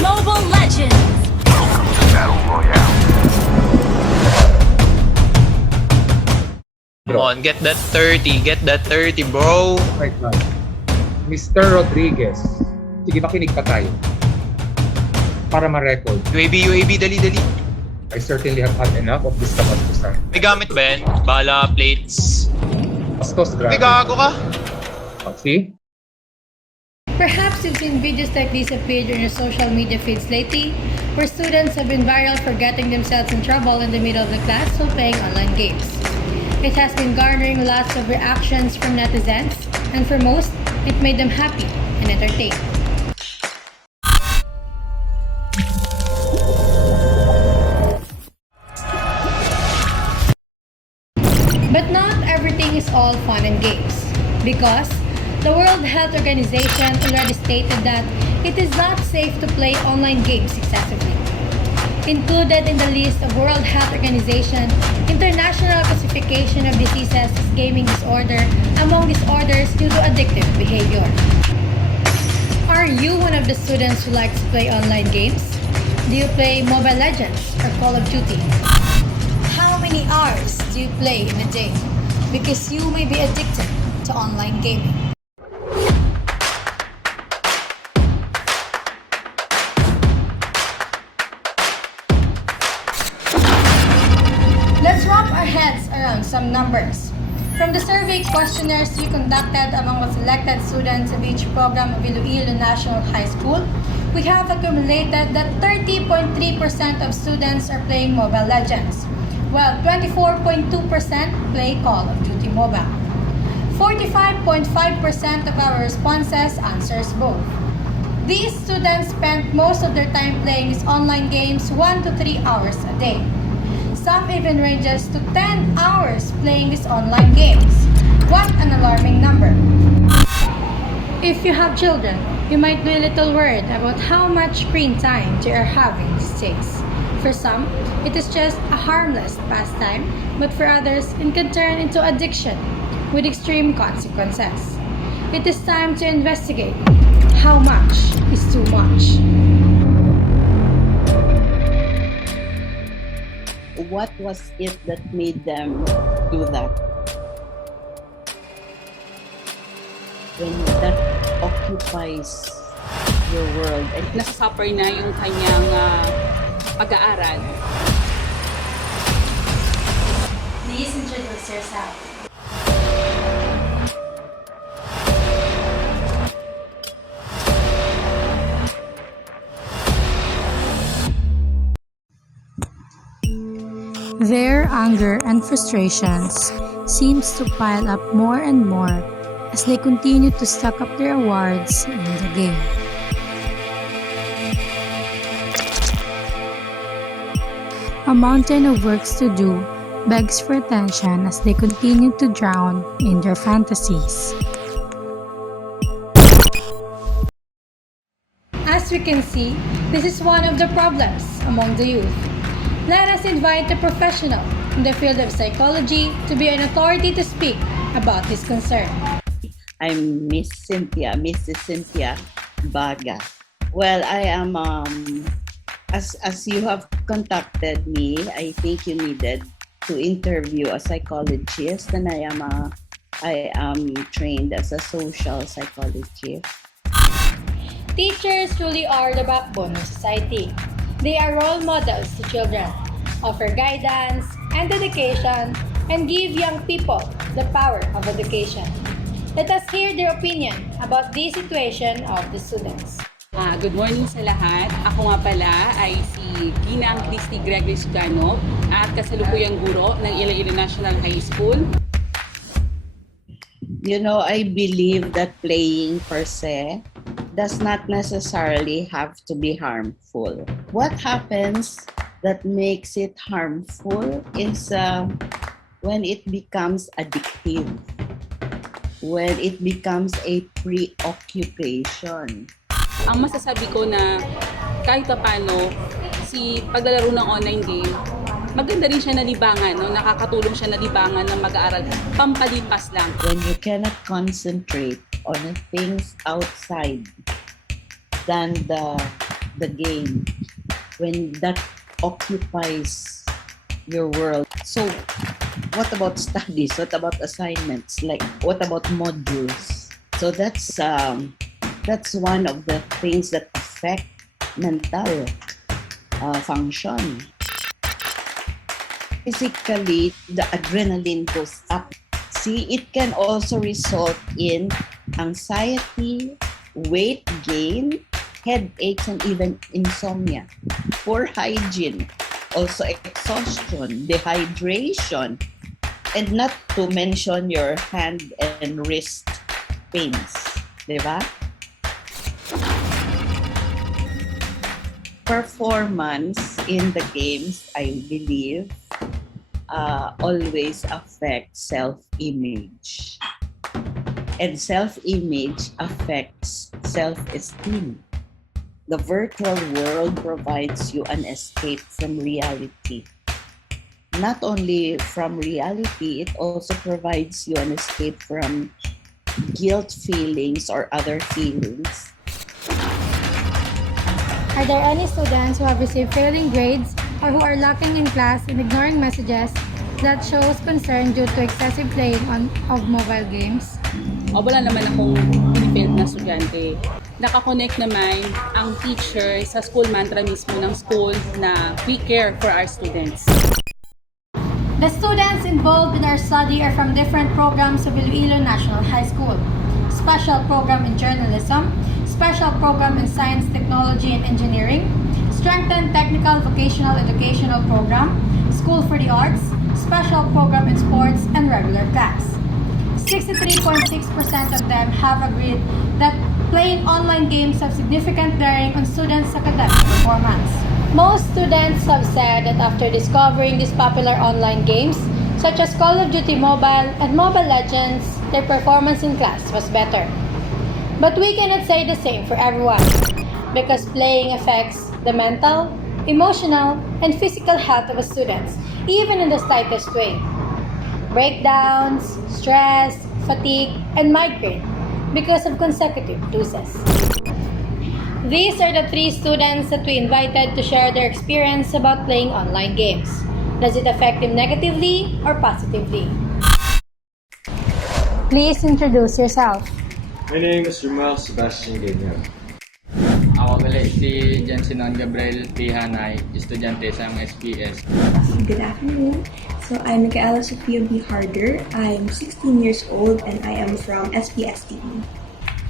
Mobile Legends! Welcome to Battle Royale. Come on, get that 30. Get that 30, bro. Oh my God. Mr. Rodriguez, sige makinig pa tayo. Para ma-record, UAB, dali. I certainly have had enough of this kapastusan. May gamit ba yan? Bala, plates. Bastos, May grabe. gago ka. See? Perhaps you've seen videos like these appeared on your social media feeds lately, where students have been viral for getting themselves in trouble in the middle of the class while playing online games. It has been garnering lots of reactions from netizens, and for most, it made them happy and entertained. But not everything is all fun and games, because the World Health Organization already stated that it is not safe to play online games excessively. Included in the list of World Health Organization International Classification of Diseases is gaming disorder among disorders due to addictive behavior. Are you one of the students who likes to play online games? Do you play Mobile Legends or Call of Duty? How many hours do you play in a day? Because you may be addicted to online gaming. Let's wrap our heads around some numbers. From the survey questionnaires we conducted among the selected students of each program of Iloilo National High School, we have accumulated that 30.3% of students are playing Mobile Legends, while 24.2% play Call of Duty Mobile. 45.5% of our responses answers both. These students spend most of their time playing these online games 1 to 3 hours a day. Some even ranges to 10 hours playing these online games. What an alarming number. If you have children, you might be a little worried about how much screen time they are having these days. For some, it is just a harmless pastime, but for others, it can turn into addiction with extreme consequences. It is time to investigate how much is too much. What was it that made them do that? When that occupies your world, and Nasasuffer na yung kanyang pag-aaral. Please introduce yourself. Their anger and frustrations seems to pile up more and more as they continue to stack up their awards in the game. A mountain of works to do begs for attention as they continue to drown in their fantasies. As we can see, this is one of the problems among the youth. Let us invite a professional in the field of psychology to be an authority to speak about this concern. I'm Mrs. Cynthia Baga. Well, I am, as you have contacted me, I think you needed to interview a psychologist, and I am trained as a social psychologist. Teachers truly are the backbone of society. They are role models to children, offer guidance and dedication, and give young people the power of education. Let us hear their opinion about the situation of the students. Good morning sa lahat. Ako nga pala ay si Ginang Christy Gregory Sugano at kasalukuyang guro ng Iloilo National High School. You know, I believe that playing per se does not necessarily have to be harmful. What happens that makes it harmful is when it becomes addictive, when it becomes a preoccupation. Ang masasabi ko na kahit paano si paglalaro ng online game, maganda rin siya na libangan, no? Nakakatulong siya na libangan ng mag-aaral, pampalipas lang. When you cannot concentrate on things outside than the the game, when that occupies your world. So, what about studies? What about assignments? Like, what about modules? So that's one of the things that affect mental function. Physically, the adrenaline goes up. See, it can also result in anxiety, weight gain, headaches, and even insomnia. Poor hygiene, also exhaustion, dehydration, and not to mention your hand and wrist pains. Diba? Performance in the games, I believe, always affects self-image. And self-image affects self-esteem. The virtual world provides you an escape from reality. Not only from reality, it also provides you an escape from guilt feelings or other feelings. Are there any students who have received failing grades or who are lacking in class and ignoring messages that shows concern due to excessive playing of mobile games? O wala naman akong pinipilit na estudyante. Nakakonect naman ang teacher sa school mantra mismo ng school na we care for our students. The students involved in our study are from different programs of Iloilo National High School. Special program in journalism, special program in science, technology, and engineering, strengthened technical vocational educational program, school for the arts, special program in sports, and regular class. 63.6% of them have agreed that playing online games have significant bearing on students' academic performance. Most students have said that after discovering these popular online games, such as Call of Duty Mobile and Mobile Legends, their performance in class was better. But we cannot say the same for everyone, because playing affects the mental, emotional, and physical health of a student, even in the slightest way. Breakdowns, stress, fatigue, and migraine because of consecutive losses. These are the 3 students that we invited to share their experience about playing online games. Does it affect them negatively or positively? Please introduce yourself. My name is Romel Sebastian Gabriel. Ako ulit si Jensinon Gabriel P. Hanay, estudyante sa SPS. Good afternoon. So I'm Micaela Sofia B. Harder. I'm 16 years old and I am from SPS team.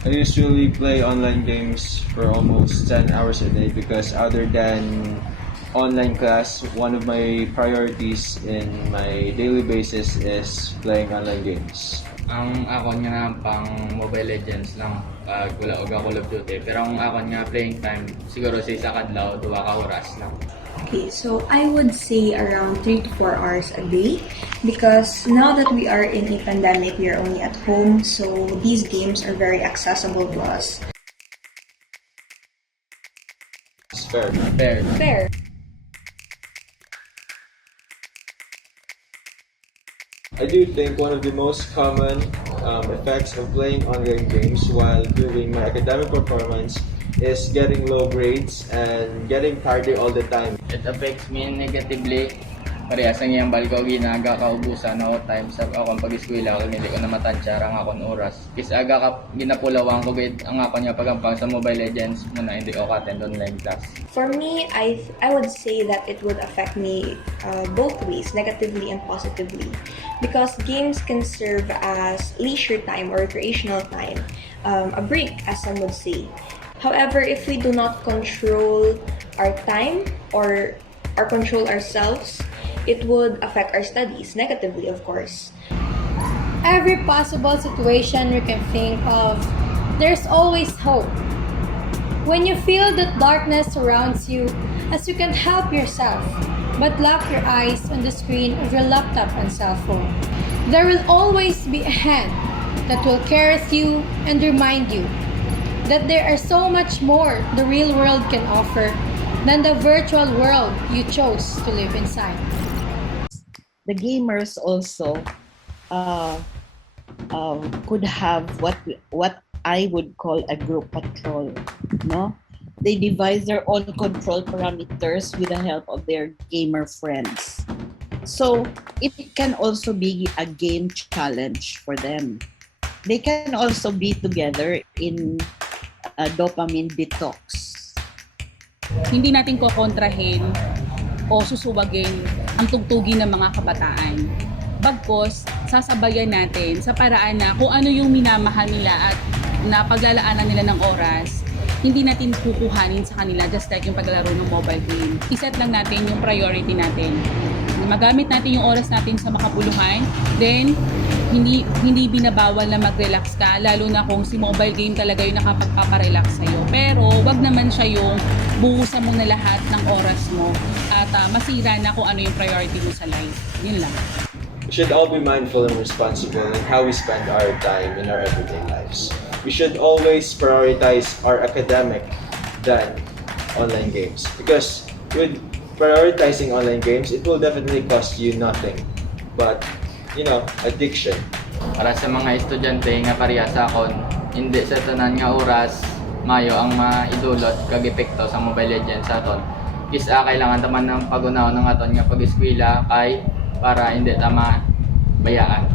I usually play online games for almost 10 hours a day because other than online class, one of my priorities in my daily basis is playing online games. Ang akon nga pang Mobile Legends lang pag wala og Call of Duty. Pero ang akon nga playing time siguro sa isa kadlaw 2 ka oras lang. Okay, so I would say around 3 to 4 hours a day because now that we are in a pandemic, we are only at home, so these games are very accessible to us. It's fair. Fair. I do think one of the most common effects of playing online games while improving my academic performance is getting low grades and getting tardy all the time. It affects me negatively. Parehas ang iyang balgaw ginaga kaubusan ako time sa akong pag-eskwela kung hindi ko na matansya ang akong oras. Kasi aga ka ginapulawang ko gid ang akong niya pagampang sa Mobile Legends muna hindi ako attend online class. For me, I would say that it would affect me both ways, negatively and positively, because games can serve as leisure time or recreational time, a break as some would say. However, if we do not control our time or control ourselves, it would affect our studies negatively, of course. Every possible situation you can think of, there's always hope. When you feel that darkness surrounds you, as you can't help yourself but lock your eyes on the screen of your laptop and cell phone, there will always be a hand that will caress you and remind you that there are so much more the real world can offer than the virtual world you chose to live inside. The gamers also could have what I would call a group patrol, no? They devise their own control parameters with the help of their gamer friends. So it can also be a game challenge for them. They can also be together in a dopamine detox. Hindi natin kokontrahin o susubagin ang tugtugin ng mga kabataan. Bagkos, sasabayan natin sa paraan na kung ano yung minamahal nila at napaglalaanan nila ng oras, hindi natin kukuhanin sa kanila just like yung paglalaro ng mobile game. Iset lang natin yung priority natin. Magamit natin yung oras natin sa makabuluhan, then hindi binabawal na mag-relax ka, lalo na kung si mobile game talaga yung nakapagpaparelax sa'yo. Pero wag naman siya yung buhusan mo na lahat ng oras mo at masira na kung ano yung priority mo sa life. Yun lang. We should all be mindful and responsible in how we spend our time in our everyday lives. We should always prioritize our academic than online games. Because with prioritizing online games, it will definitely cost you nothing but, addiction. Para sa mga estudyante nga pareha sa akon, hindi sa tanan nga oras mayo ang maidulot kag epekto sa Mobile Legends sa aton. Isa kailangan taman ng pag-unaw ng aton nga pag-eskwela kay para hindi tama bayaan.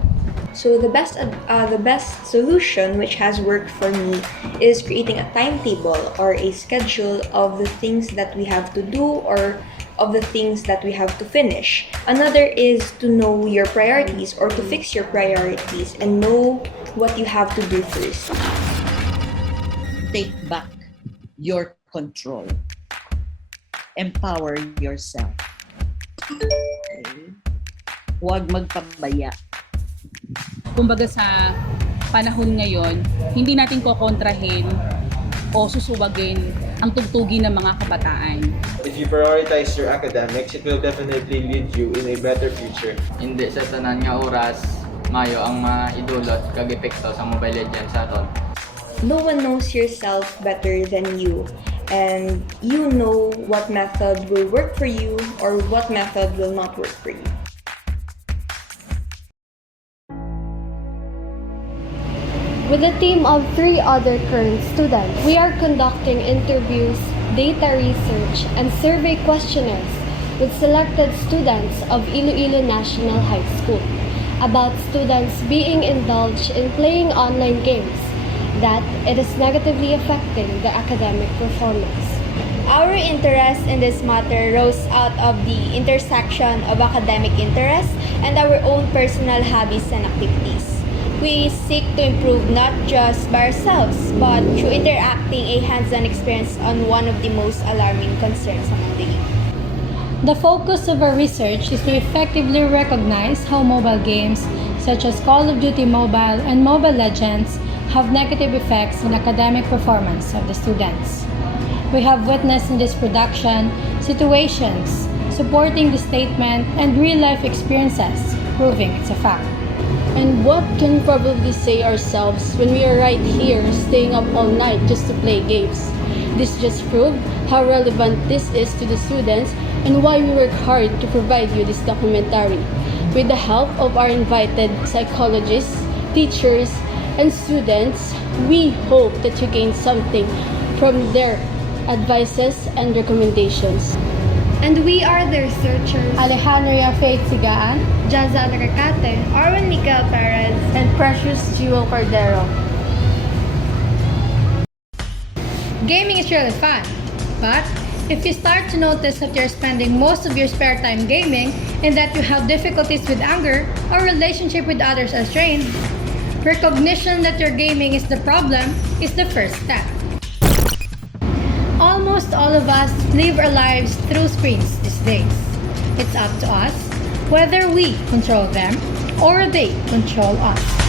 So the best solution which has worked for me is creating a timetable or a schedule of the things that we have to do or of the things that we have to finish. Another is to know your priorities or to fix your priorities and know what you have to do first. Take back your control. Empower yourself. Okay? Huwag magpabaya. Kumbaga sa panahon ngayon, hindi natin kokontrahin o susubagin ang tugtugin ng mga kabataan. If you prioritize your academics, it will definitely lead you in a better future. Hindi sa tanan nga oras mayo ang maidulot kag epekto sa Mobile Legends sa aton. No one knows yourself better than you, and you know what method will work for you or what method will not work for you. With a team of 3 other current students, we are conducting interviews, data research, and survey questionnaires with selected students of Iloilo National High School about students being indulged in playing online games, that it is negatively affecting their academic performance. Our interest in this matter rose out of the intersection of academic interests and our own personal hobbies and activities. We seek to improve not just by ourselves, but through interacting a hands-on experience on one of the most alarming concerns among the youth. The focus of our research is to effectively recognize how mobile games such as Call of Duty Mobile and Mobile Legends have negative effects on academic performance of the students. We have witnessed in this production situations supporting the statement and real-life experiences proving it's a fact. And what can we probably say ourselves when we are right here staying up all night just to play games? This just proved how relevant this is to the students and why we work hard to provide you this documentary. With the help of our invited psychologists, teachers, and students, we hope that you gain something from their advices and recommendations. And we are the researchers Alejandria Faith Sigaan, Jazan Recate, Arwen Miguel Perez, And Precious Jewel Cordero. Gaming is really fun, but if you start to notice that you're spending most of your spare time gaming and that you have difficulties with anger or relationship with others are strained, recognition that your gaming is the problem is the first step. Almost all of us live our lives through screens these days. It's up to us whether we control them or they control us.